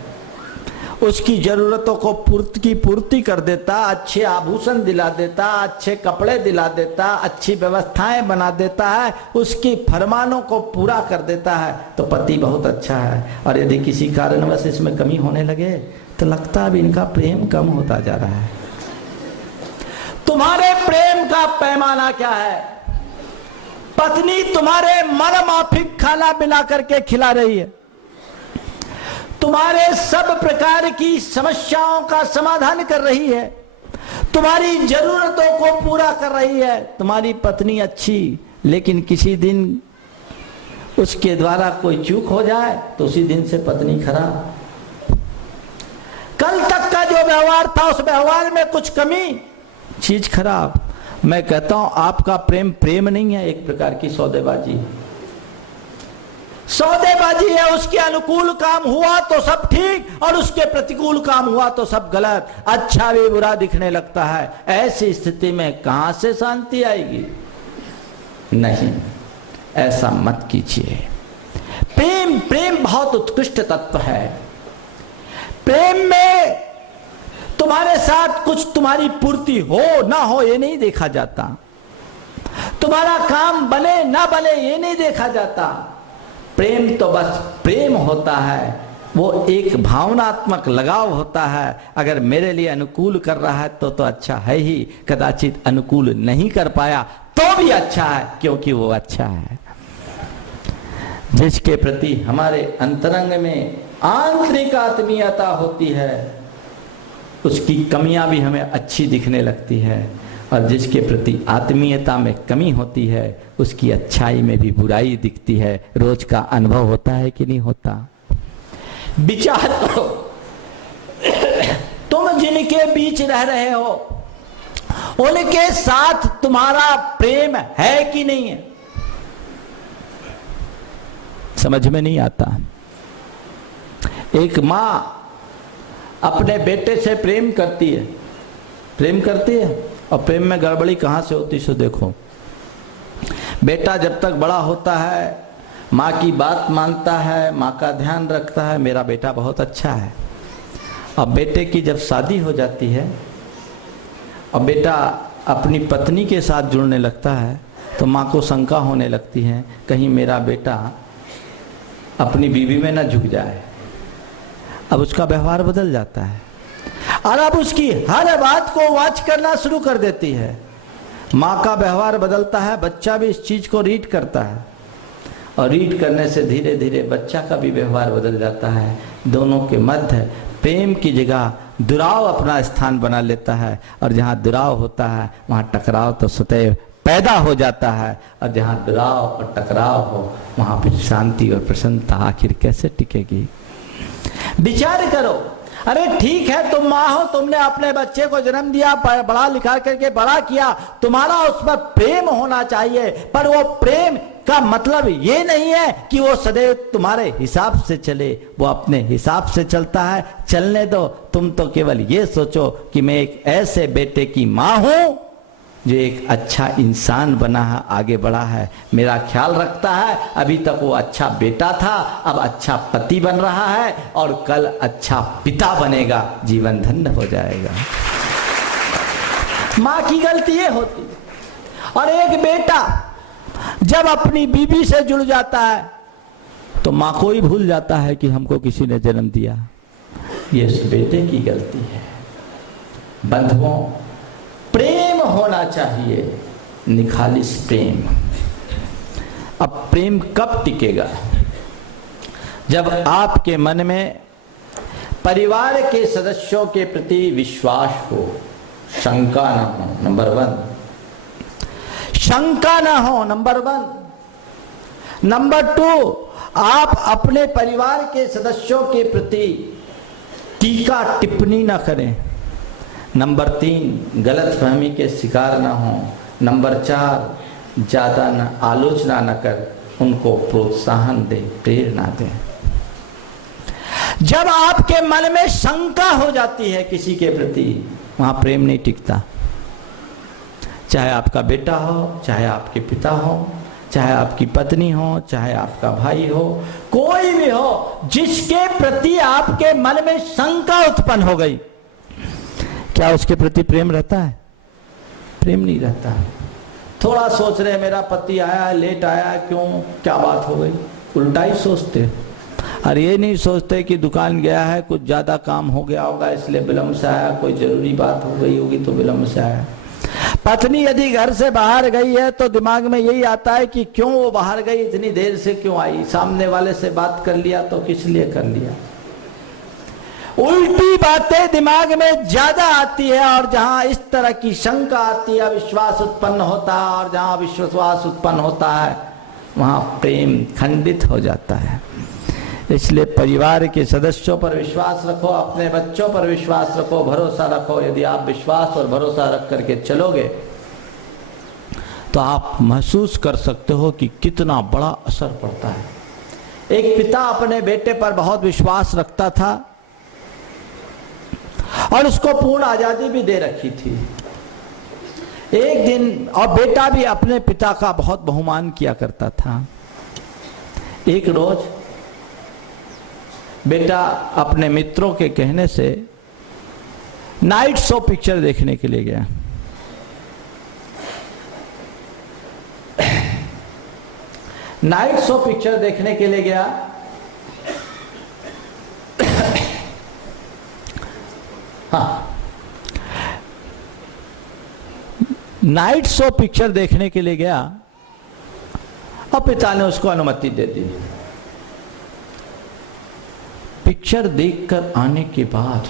उसकी जरूरतों को पूर्ति कर देता, अच्छे आभूषण दिला देता, अच्छे कपड़े दिला देता, अच्छी व्यवस्थाएं बना देता है, उसकी फरमानों को पूरा कर देता है, तो पति बहुत अच्छा है। और यदि किसी कारणवश इसमें कमी होने लगे तो लगता है इनका प्रेम कम होता जा रहा है। तुम्हारे प्रेम का पैमाना क्या है? पत्नी तुम्हारे मन माफिक खाना बना करके खिला रही है, तुम्हारे सब प्रकार की समस्याओं का समाधान कर रही है, तुम्हारी जरूरतों को पूरा कर रही है। तुम्हारी पत्नी अच्छी, लेकिन किसी दिन उसके द्वारा कोई चूक हो जाए तो उसी दिन से पत्नी खराब। कल तक का जो व्यवहार था उस व्यवहार में कुछ कमी, चीज खराब। मैं कहता हूं आपका प्रेम प्रेम नहीं है, एक प्रकार की सौदेबाजी। सौदेबाजी है, उसके अनुकूल काम हुआ तो सब ठीक और उसके प्रतिकूल काम हुआ तो सब गलत, अच्छा भी बुरा दिखने लगता है। ऐसी स्थिति में कहां से शांति आएगी? नहीं, ऐसा मत कीजिए। प्रेम प्रेम बहुत उत्कृष्ट तत्व है। प्रेम में तुम्हारे साथ कुछ तुम्हारी पूर्ति हो ना हो ये नहीं देखा जाता, तुम्हारा काम बने ना बने ये नहीं देखा जाता। प्रेम तो बस प्रेम होता है, वो एक भावनात्मक लगाव होता है। अगर मेरे लिए अनुकूल कर रहा है तो अच्छा है ही, कदाचित अनुकूल नहीं कर पाया तो भी अच्छा है, क्योंकि वो अच्छा है। जिसके प्रति हमारे अंतरंग में आंतरिक आत्मीयता होती है उसकी कमियां भी हमें अच्छी दिखने लगती है, और जिसके प्रति आत्मीयता में कमी होती है उसकी अच्छाई में भी बुराई दिखती है। रोज का अनुभव होता है कि नहीं होता? विचार करो, तुम जिनके बीच रह रहे हो उनके साथ तुम्हारा प्रेम है कि नहीं है? समझ में नहीं आता। एक मां अपने बेटे से प्रेम करती है, और प्रेम में गड़बड़ी कहां से होती सो देखो। बेटा जब तक बड़ा होता है माँ की बात मानता है, माँ का ध्यान रखता है, मेरा बेटा बहुत अच्छा है। अब बेटे की जब शादी हो जाती है और बेटा अपनी पत्नी के साथ जुड़ने लगता है तो माँ को शंका होने लगती है, कहीं मेरा बेटा अपनी बीवी में न झुक जाए। अब उसका व्यवहार बदल जाता है और अब उसकी हर बात को वॉच करना शुरू कर देती है। माँ का व्यवहार बदलता है, बच्चा भी इस चीज को रीड करता है, और रीड करने से धीरे धीरे बच्चा का भी व्यवहार बदल जाता है। दोनों के मध्य प्रेम की जगह दुराव अपना स्थान बना लेता है, और जहाँ दुराव होता है वहाँ टकराव तो सदैव पैदा हो जाता है, और जहाँ दुराव और टकराव हो वहाँ फिर शांति और प्रसन्नता आखिर कैसे टिकेगी? विचार करो। अरे ठीक है, तुम माँ हो, तुमने अपने बच्चे को जन्म दिया, पढ़ा लिखा करके बड़ा किया, तुम्हारा उस पर प्रेम होना चाहिए, पर वो प्रेम का मतलब ये नहीं है कि वो सदैव तुम्हारे हिसाब से चले। वो अपने हिसाब से चलता है, चलने दो। तुम तो केवल ये सोचो कि मैं एक ऐसे बेटे की माँ हूं जो एक अच्छा इंसान बना है, आगे बढ़ा है, मेरा ख्याल रखता है। अभी तक वो अच्छा बेटा था, अब अच्छा पति बन रहा है और कल अच्छा पिता बनेगा, जीवन धन्य हो जाएगा। माँ की गलती ये होती। और एक बेटा जब अपनी बीवी से जुड़ जाता है तो माँ को ही भूल जाता है कि हमको किसी ने जन्म दिया। ये उस बेटे की गलती है। बंधुओं, प्रेम होना चाहिए, निखालिस प्रेम। अब प्रेम कब टिकेगा? जब आपके मन में परिवार के सदस्यों के प्रति विश्वास हो, शंका ना हो, नंबर 1। शंका ना हो, नंबर 1। नंबर 2, आप अपने परिवार के सदस्यों के प्रति टीका टिप्पणी ना करें। नंबर 3, गलतफहमी के शिकार ना हो। नंबर 4, ज्यादा न आलोचना न कर, उनको प्रोत्साहन दे, प्रेरणा दे। जब आपके मन में शंका हो जाती है किसी के प्रति, वहां प्रेम नहीं टिकता। चाहे आपका बेटा हो, चाहे आपके पिता हो, चाहे आपकी पत्नी हो, चाहे आपका भाई हो, कोई भी हो, जिसके प्रति आपके मन में शंका उत्पन्न हो गई, क्या उसके प्रति प्रेम रहता है? प्रेम नहीं रहता। थोड़ा सोच रहे मेरा पति आया, लेट आया, क्यों, क्या बात हो गई, उल्टा ही सोचते। और ये नहीं सोचते कि दुकान गया है, कुछ ज्यादा काम हो गया होगा इसलिए विलंब से आया, कोई जरूरी बात हो गई होगी तो विलंब से आया। पत्नी यदि घर से बाहर गई है तो दिमाग में यही आता है कि क्यों वो बाहर गई, इतनी देर से क्यों आई, सामने वाले से बात कर लिया तो किस लिए कर लिया। उल्टी बातें दिमाग में ज्यादा आती है, और जहां इस तरह की शंका आती है, अविश्वास उत्पन्न होता है, और जहां अविश्वास उत्पन्न होता है वहां प्रेम खंडित हो जाता है। इसलिए परिवार के सदस्यों पर विश्वास रखो, अपने बच्चों पर विश्वास रखो, भरोसा रखो। यदि आप विश्वास और भरोसा रख करके चलोगे तो आप महसूस कर सकते हो कि कितना बड़ा असर पड़ता है। एक पिता अपने बेटे पर बहुत विश्वास रखता था और उसको पूर्ण आजादी भी दे रखी थी। एक दिन और बेटा भी अपने पिता का बहुत बहुमान किया करता था। एक रोज बेटा अपने मित्रों के कहने से नाइट शो पिक्चर देखने के लिए गया। नाइट शो पिक्चर देखने के लिए गया। हाँ, नाइट शो पिक्चर देखने के लिए गया और पिता ने उसको अनुमति दे दी। पिक्चर देखकर आने के बाद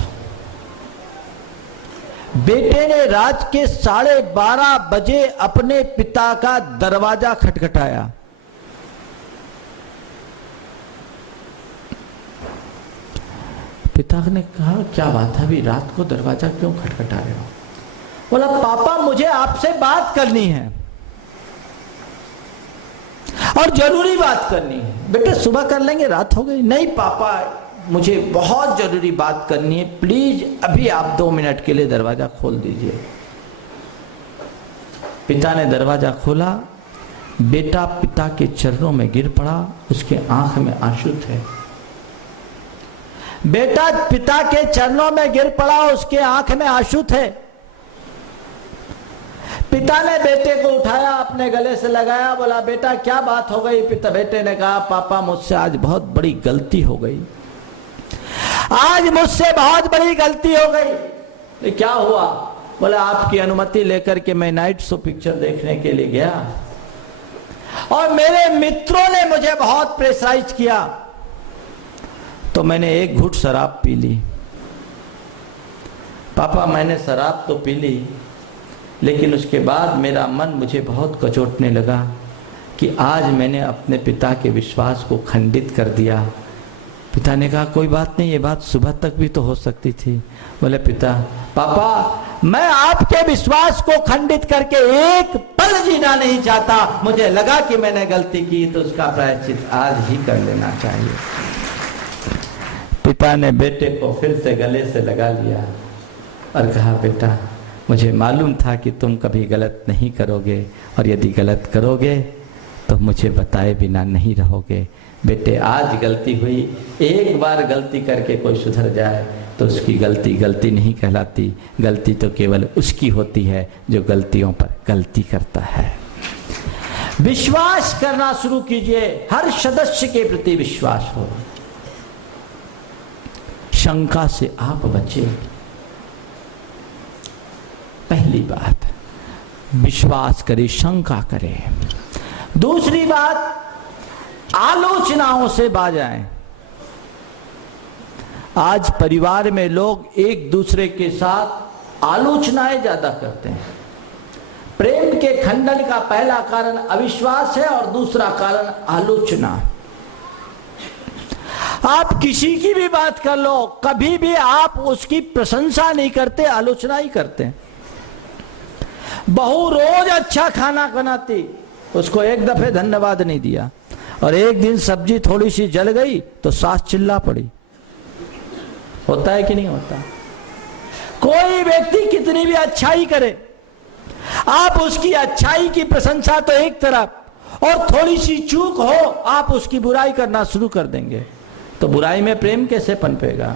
बेटे ने रात के 12:30 बजे अपने पिता का दरवाजा खटखटाया। पिता ने कहा, क्या बात है, अभी रात को दरवाजा क्यों खटखटा रहे हो? बोला, पापा मुझे आपसे बात करनी है और जरूरी बात करनी है। बेटे सुबह कर लेंगे, रात हो गई। नहीं पापा, मुझे बहुत जरूरी बात करनी है, प्लीज अभी आप 2 मिनट के लिए दरवाजा खोल दीजिए। पिता ने दरवाजा खोला। बेटा पिता के चरणों में गिर पड़ा, उसके आंख में आंसू थे। बेटा पिता के चरणों में गिर पड़ा, उसके आंख में आंसू थे। पिता ने बेटे को उठाया, अपने गले से लगाया, बोला, बेटा क्या बात हो गई? बेटे ने कहा, पापा मुझसे आज बहुत बड़ी गलती हो गई, आज मुझसे बहुत बड़ी गलती हो गई। क्या हुआ? बोला, आपकी अनुमति लेकर के मैं नाइट शो पिक्चर देखने के लिए गया और मेरे मित्रों ने मुझे बहुत प्रेशराइज किया, तो मैंने एक घूंट शराब पी ली। पापा मैंने शराब तो पी ली, लेकिन उसके बाद मेरा मन मुझे बहुत कचोटने लगा कि आज मैंने अपने पिता के विश्वास को खंडित कर दिया। पिता ने कहा, कोई बात नहीं, ये बात सुबह तक भी तो हो सकती थी। बोले, पापा मैं आपके विश्वास को खंडित करके एक पल जीना नहीं चाहता। मुझे लगा कि मैंने गलती की तो उसका प्रायश्चित आज ही कर लेना चाहिए। पिता ने बेटे को फिर से गले से लगा लिया और कहा, बेटा मुझे मालूम था कि तुम कभी गलत नहीं करोगे और यदि गलत करोगे तो मुझे बताए बिना नहीं रहोगे। बेटे आज गलती हुई, एक बार गलती करके कोई सुधर जाए तो उसकी गलती गलती नहीं कहलाती। गलती तो केवल उसकी होती है जो गलतियों पर गलती करता है। विश्वास करना शुरू कीजिए, हर सदस्य के प्रति विश्वास हो। शंका से आप बचे। पहली बात, विश्वास करें, शंका करें। दूसरी बात, आलोचनाओं से बाजाएं। आज परिवार में लोग एक दूसरे के साथ आलोचनाएं ज्यादा करते हैं। प्रेम के खंडन का पहला कारण अविश्वास है और दूसरा कारण आलोचना। आप किसी की भी बात कर लो, कभी भी आप उसकी प्रशंसा नहीं करते, आलोचना ही करते हैं। बहू रोज अच्छा खाना बनाती, उसको एक दफे धन्यवाद नहीं दिया, और एक दिन सब्जी थोड़ी सी जल गई तो सास चिल्ला पड़ी। होता है कि नहीं होता? कोई व्यक्ति कितनी भी अच्छाई करे, आप उसकी अच्छाई की प्रशंसा तो एक तरफ, और थोड़ी सी चूक हो आप उसकी बुराई करना शुरू कर देंगे, तो बुराई में प्रेम कैसे पनपेगा?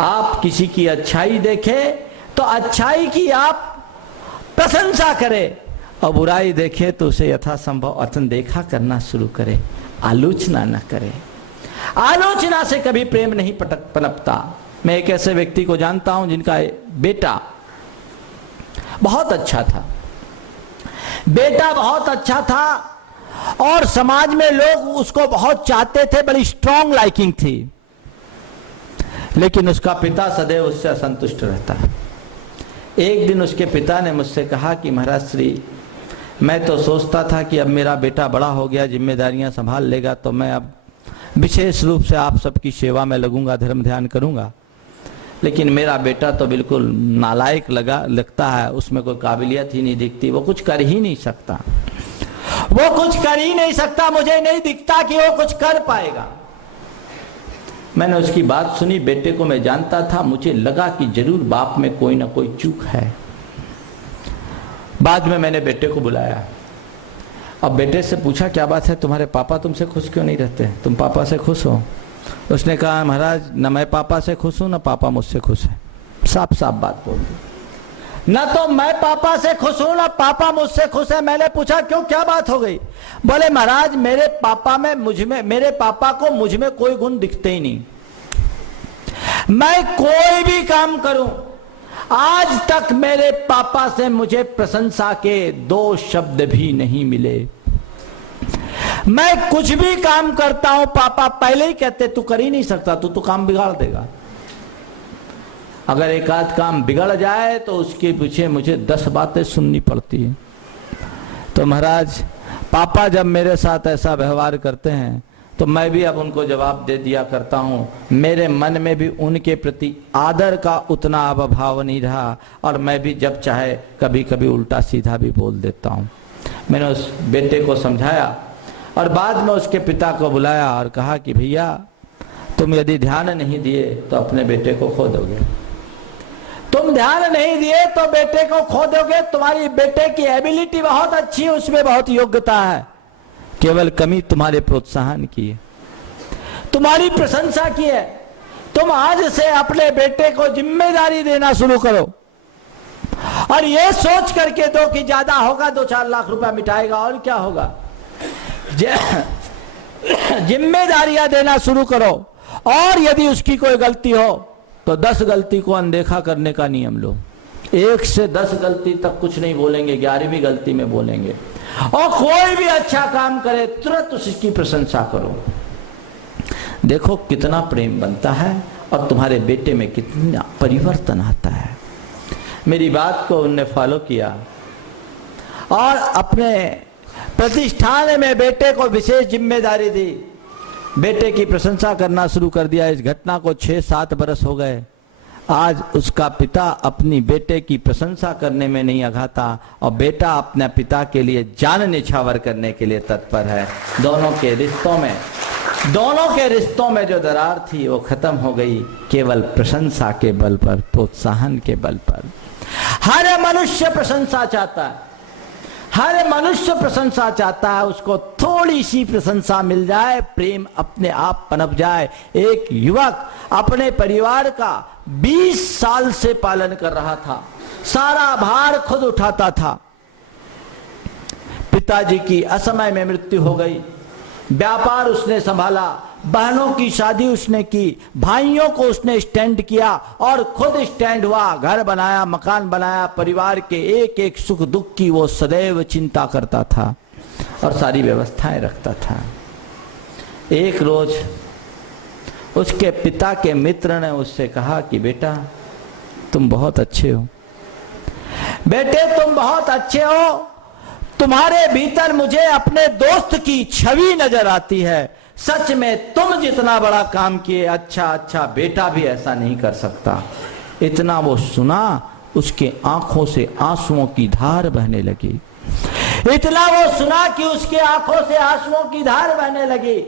आप किसी की अच्छाई देखें तो अच्छाई की आप प्रशंसा करें, और बुराई देखे तो उसे यथासंभव अनदेखा करना शुरू करे, आलोचना न करे। आलोचना से कभी प्रेम नहीं पनपता। मैं एक ऐसे व्यक्ति को जानता हूं जिनका बेटा बहुत अच्छा था, बेटा बहुत अच्छा था और समाज में लोग उसको बहुत चाहते थे, बड़ी स्ट्रॉन्ग लाइकिंग थी, लेकिन उसका पिता सदैव उससे असंतुष्ट रहता। एक दिन उसके पिता ने मुझसे कहा कि महाराज श्री, मैं तो सोचता था कि अब मेरा बेटा बड़ा हो गया, जिम्मेदारियां संभाल लेगा, तो मैं अब विशेष रूप से आप सबकी सेवा में लगूंगा, धर्म ध्यान करूंगा। लेकिन मेरा बेटा तो बिल्कुल नालायक लगता है, उसमें कोई काबिलियत ही नहीं दिखती, वो कुछ कर ही नहीं सकता, वो कुछ कर ही नहीं सकता, मुझे नहीं दिखता कि वो कुछ कर पाएगा। मैंने उसकी बात सुनी, बेटे को मैं जानता था, मुझे लगा कि जरूर बाप में कोई ना कोई चूक है। बाद में मैंने बेटे को बुलाया, अब बेटे से पूछा क्या बात है, तुम्हारे पापा तुमसे खुश क्यों नहीं रहते, तुम पापा से खुश हो? उसने कहा महाराज न मैं पापा से खुश हूं, न पापा मुझसे खुश है। साफ साफ बात बोल दी, न तो मैं पापा से खुश हूं, न पापा मुझसे खुश है। मैंने पूछा क्यों, क्या बात हो गई? बोले महाराज मेरे पापा को मुझ में कोई गुण दिखते ही नहीं। मैं कोई भी काम करूं, आज तक मेरे पापा से मुझे प्रशंसा के 2 शब्द भी नहीं मिले। मैं कुछ भी काम करता हूं, पापा पहले ही कहते तू कर ही नहीं सकता, तू तो काम बिगाड़ देगा। अगर एक आध काम बिगड़ जाए तो उसके पीछे मुझे 10 बातें सुननी पड़ती है। तो महाराज पापा जब मेरे साथ ऐसा व्यवहार करते हैं तो मैं भी अब उनको जवाब दे दिया करता हूं। मेरे मन में भी उनके प्रति आदर का उतना अभाव नहीं रहा, और मैं भी जब चाहे कभी कभी उल्टा सीधा भी बोल देता हूं। मैंने उस बेटे को समझाया और बाद में उसके पिता को बुलाया और कहा कि भैया तुम यदि ध्यान नहीं दिए तो अपने बेटे को खो दोगे, तुम ध्यान नहीं दिए तो बेटे को खो दोगे। तुम्हारी बेटे की एबिलिटी बहुत अच्छी है, उसमें बहुत योग्यता है, केवल कमी तुम्हारे प्रोत्साहन की है, तुम्हारी प्रशंसा की है। तुम आज से अपने बेटे को जिम्मेदारी देना शुरू करो और ये सोच करके दो कि ज्यादा होगा 2-4 लाख रुपया मिटाएगा, और क्या होगा। जिम्मेदारियां देना शुरू करो, और यदि उसकी कोई गलती हो तो 10 गलती को अनदेखा करने का नियम लो। 1 से 10 गलती तक कुछ नहीं बोलेंगे, 11वीं गलती में बोलेंगे। और कोई भी अच्छा काम करे तुरंत उसकी प्रशंसा करो। देखो कितना प्रेम बनता है और तुम्हारे बेटे में कितना परिवर्तन आता है। मेरी बात को उनने फॉलो किया और अपने प्रतिष्ठान में बेटे को विशेष जिम्मेदारी दी, बेटे की प्रशंसा करना शुरू कर दिया। इस घटना को 6-7 बरस हो गए। आज उसका पिता अपनी बेटे की प्रशंसा करने में नहीं अघाता और बेटा अपने पिता के लिए जान निछावर करने के लिए तत्पर है। दोनों के रिश्तों में जो दरार थी वो खत्म हो गई, केवल प्रशंसा के बल पर, प्रोत्साहन के बल पर। हर मनुष्य प्रशंसा चाहता है, हर मनुष्य प्रशंसा चाहता है, उसको थोड़ी सी प्रशंसा मिल जाए, प्रेम अपने आप पनप जाए। एक युवक अपने परिवार का 20 साल से पालन कर रहा था, सारा भार खुद उठाता था। पिताजी की असमय में मृत्यु हो गई, व्यापार उसने संभाला, बहनों की शादी उसने की, भाइयों को उसने स्टैंड किया और खुद स्टैंड हुआ, घर बनाया, मकान बनाया, परिवार के एक एक सुख दुख की वो सदैव चिंता करता था और सारी व्यवस्थाएं रखता था। एक रोज उसके पिता के मित्र ने उससे कहा कि बेटा तुम बहुत अच्छे हो, बेटे तुम बहुत अच्छे हो, तुम्हारे भीतर मुझे अपने दोस्त की छवि नजर आती है। सच में तुम जितना बड़ा काम किए, अच्छा बेटा भी ऐसा नहीं कर सकता। इतना वो सुना, उसके आंखों से आंसुओं की धार बहने लगी। इतना वो सुना कि उसके आंखों से आंसुओं की धार बहने लगी।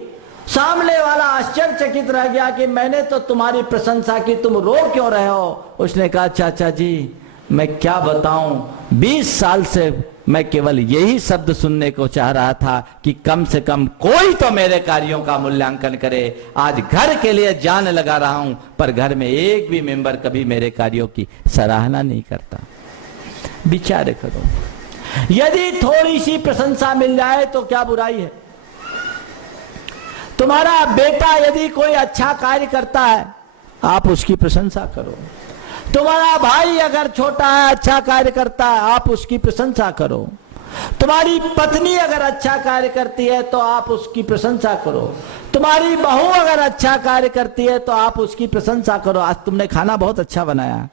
सामने वाला आश्चर्यचकित रह गया कि मैंने तो तुम्हारी प्रशंसा की, तुम रो क्यों रहे हो? उसने कहा चाचा जी मैं क्या बताऊं, 20 साल से मैं केवल यही शब्द सुनने को चाह रहा था कि कम से कम कोई तो मेरे कार्यों का मूल्यांकन करे। आज घर के लिए जान लगा रहा हूं, पर घर में एक भी मेंबर कभी मेरे कार्यों की सराहना नहीं करता। विचार करो, यदि थोड़ी सी प्रशंसा मिल जाए तो क्या बुराई है। तुम्हारा बेटा यदि कोई अच्छा कार्य करता है, आप उसकी प्रशंसा करो। तुम्हारा भाई अगर छोटा है, अच्छा कार्य करता है, आप उसकी प्रशंसा करो। तुम्हारी पत्नी अगर अच्छा कार्य करती है तो आप उसकी प्रशंसा करो। तुम्हारी बहू अगर अच्छा कार्य करती है तो आप उसकी प्रशंसा करो। आज तुमने खाना बहुत अच्छा बनाया,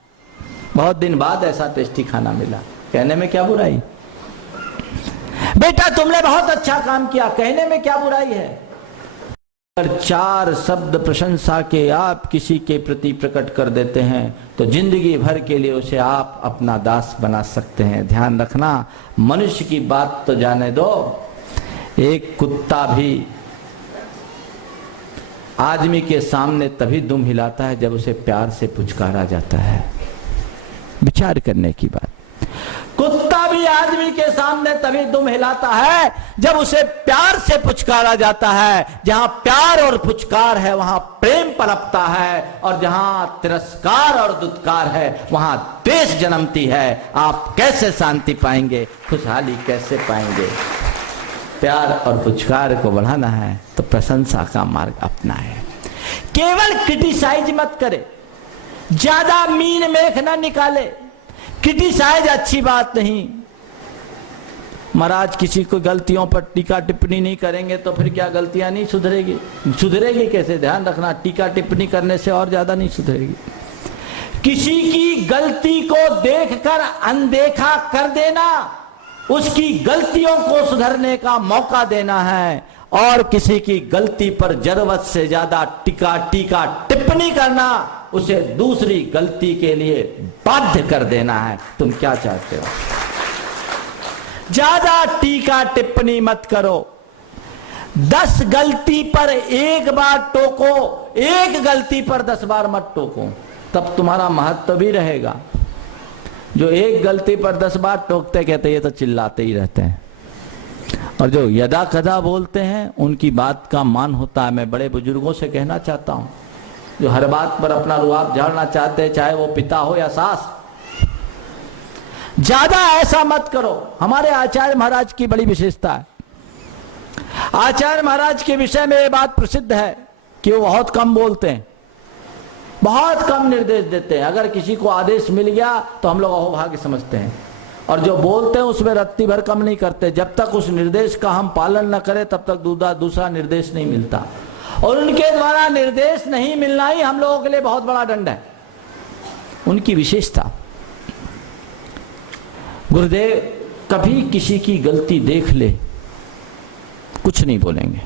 बहुत दिन बाद ऐसा टेस्टी खाना मिला, कहने में क्या बुराई। बेटा तुमने बहुत अच्छा काम किया, कहने में क्या बुराई है। अगर 4 शब्द प्रशंसा के आप किसी के प्रति प्रकट कर देते हैं तो जिंदगी भर के लिए उसे आप अपना दास बना सकते हैं। ध्यान रखना, मनुष्य की बात तो जाने दो, एक कुत्ता भी आदमी के सामने तभी दुम हिलाता है जब उसे प्यार से पुचकारा जाता है। विचार करने की बात। कुत्ता भी आदमी के सामने तभी दुम हिलाता है जब उसे प्यार से पुचकारा जाता है। जहां प्यार और पुचकार है वहां प्रेम पनपता है, और जहां तिरस्कार और दुत्कार है वहां द्वेष जन्मती है। आप कैसे शांति पाएंगे, खुशहाली कैसे पाएंगे। प्यार और पुचकार को बढ़ाना है तो प्रशंसा का मार्ग अपनाएं। केवल क्रिटिसाइज मत करे, ज्यादा मीन मेख ना निकाले। क्रिटिसाइज अच्छी बात नहीं। महाराज किसी को गलतियों पर टीका टिप्पणी नहीं करेंगे तो फिर क्या गलतियां नहीं सुधरेगी? सुधरेगी कैसे? ध्यान रखना, टीका टिप्पणी करने से और ज्यादा नहीं सुधरेगी। किसी की गलती को देखकर अनदेखा कर देना, उसकी गलतियों को सुधरने का मौका देना है, और किसी की गलती पर जरूरत से ज्यादा टीका टिप्पणी करना, उसे दूसरी गलती के लिए बाध्य कर देना है। तुम क्या चाहते हो? ज्यादा टीका टिप्पणी मत करो। 10 गलती पर एक बार टोको, एक गलती पर 10 बार मत टोको, तब तुम्हारा महत्व भी रहेगा। जो एक गलती पर 10 बार टोकते कहते ये तो चिल्लाते ही रहते हैं, और जो यदा कदा बोलते हैं उनकी बात का मान होता है। मैं बड़े बुजुर्गों से कहना चाहता हूं, जो हर बात पर अपना रुआब झाड़ना चाहते हैं, चाहे वो पिता हो या सास, ज्यादा ऐसा मत करो। हमारे आचार्य महाराज की बड़ी विशेषता है। आचार्य महाराज के विषय में ये बात प्रसिद्ध है कि वो बहुत कम बोलते हैं, बहुत कम निर्देश देते हैं। अगर किसी को आदेश मिल गया तो हम लोग अहोभाग्य समझते हैं, और जो बोलते हैं उसमें रत्ती भर कम नहीं करते। जब तक उस निर्देश का हम पालन न करें तब तक दूसरा निर्देश नहीं मिलता, और उनके द्वारा निर्देश नहीं मिलना ही हम लोगों के लिए बहुत बड़ा दंड है। उनकी विशेषता, गुरुदेव कभी किसी की गलती देख ले कुछ नहीं बोलेंगे।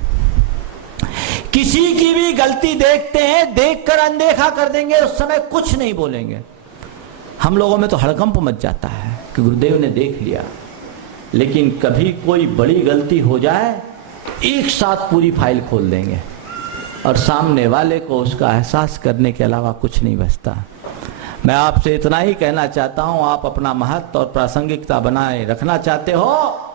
किसी की भी गलती देखते हैं, देखकर अनदेखा कर देंगे, उस समय कुछ नहीं बोलेंगे। हम लोगों में तो हड़कंप मच जाता है कि गुरुदेव ने देख लिया, लेकिन कभी कोई बड़ी गलती हो जाए तो एक साथ पूरी फाइल खोल देंगे, और सामने वाले को उसका एहसास करने के अलावा कुछ नहीं बचता। मैं आपसे इतना ही कहना चाहता हूं, आप अपना महत्व और प्रासंगिकता बनाए रखना चाहते हो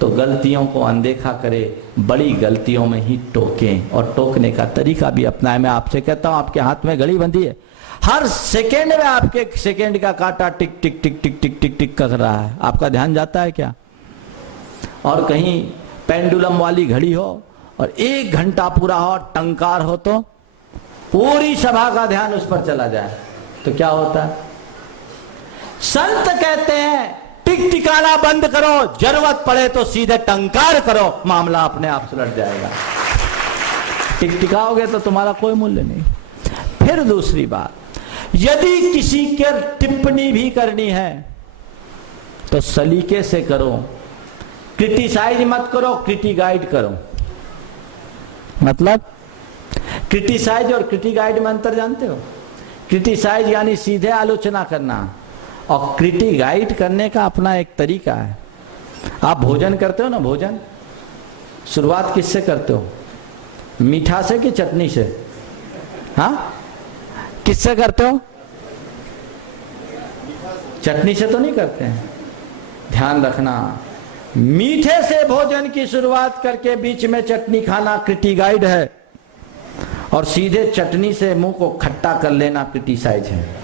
तो गलतियों को अनदेखा करें, बड़ी गलतियों में ही टोकें, और टोकने का तरीका भी अपनाएं। मैं आपसे कहता हूं, आपके हाथ में घड़ी बंधी है, हर सेकेंड में आपके सेकेंड का कांटा टिक टिक टिक टिक टिक टिक टिक कर रहा है। आपका ध्यान जाता है क्या? और कहीं पेंडुलम वाली घड़ी हो और 1 घंटा पूरा हो, टंकार हो, तो पूरी सभा का ध्यान उस पर चला जाए तो क्या होता है? संत कहते हैं टिक टिकाना बंद करो, जरूरत पड़े तो सीधे टंकार करो, मामला अपने आप सुलझ जाएगा। टिक टिकाओगे तो तुम्हारा कोई मूल्य नहीं। फिर दूसरी बात, यदि किसी के टिप्पणी भी करनी है तो सलीके से करो, क्रिटिसाइज मत करो, क्रिटिगाइड करो। मतलब क्रिटिसाइज और क्रिटिगाइड में अंतर जानते हो? क्रिटिसाइज यानी सीधे आलोचना करना, और क्रिटिगाइड करने का अपना एक तरीका है। आप भोजन करते हो ना, भोजन शुरुआत किससे करते हो? मीठा से कि चटनी से? हाँ, किससे करते हो? चटनी से तो नहीं करते हैं। ध्यान रखना, मीठे से भोजन की शुरुआत करके बीच में चटनी खाना क्रिटिगाइड है, और सीधे चटनी से मुंह को खट्टा कर लेना क्रिटिसाइज है।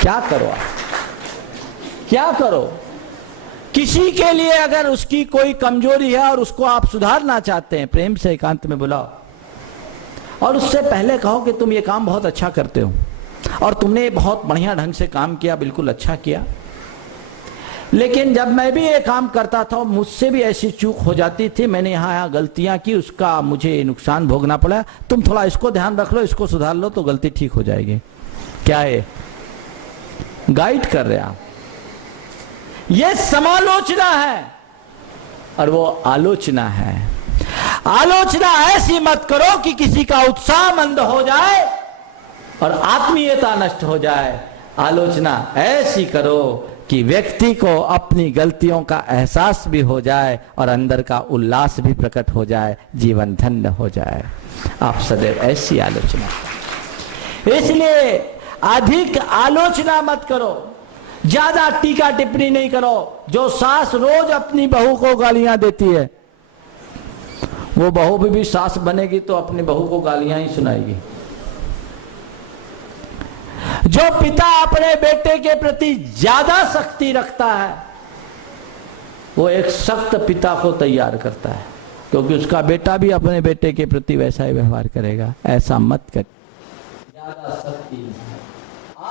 क्या करो आप? क्या करो? किसी के लिए अगर उसकी कोई कमजोरी है और उसको आप सुधारना चाहते हैं, प्रेम से एकांत में बुलाओ, और उससे पहले कहो कि तुम ये काम बहुत अच्छा करते हो, और तुमने बहुत बढ़िया ढंग से काम किया, बिल्कुल अच्छा किया, लेकिन जब मैं भी ये काम करता था मुझसे भी ऐसी चूक हो जाती थी, मैंने यहाँ गलतियां की, उसका मुझे नुकसान भोगना पड़ा, तुम थोड़ा इसको ध्यान रख लो, इसको सुधार लो तो गलती ठीक हो जाएगी। क्या है? गाइड कर रहे आप। ये समालोचना है और वो आलोचना है। आलोचना ऐसी मत करो कि किसी का उत्साह मंद हो जाए और आत्मीयता नष्ट हो जाए। आलोचना ऐसी करो कि व्यक्ति को अपनी गलतियों का एहसास भी हो जाए और अंदर का उल्लास भी प्रकट हो जाए, जीवन धन्य हो जाए। आप सदैव ऐसी आलोचना, इसलिए अधिक आलोचना मत करो, ज्यादा टीका टिप्पणी नहीं करो। जो सास रोज अपनी बहू को गालियां देती है, वो बहू भी सास बनेगी तो अपनी बहू को गालियां ही सुनाएगी। जो पिता अपने बेटे के प्रति ज्यादा सख्ती रखता है, वो एक सख्त पिता को तैयार करता है, क्योंकि उसका बेटा भी अपने बेटे के प्रति वैसा ही व्यवहार करेगा। ऐसा मत कर, ज्यादा सख्ती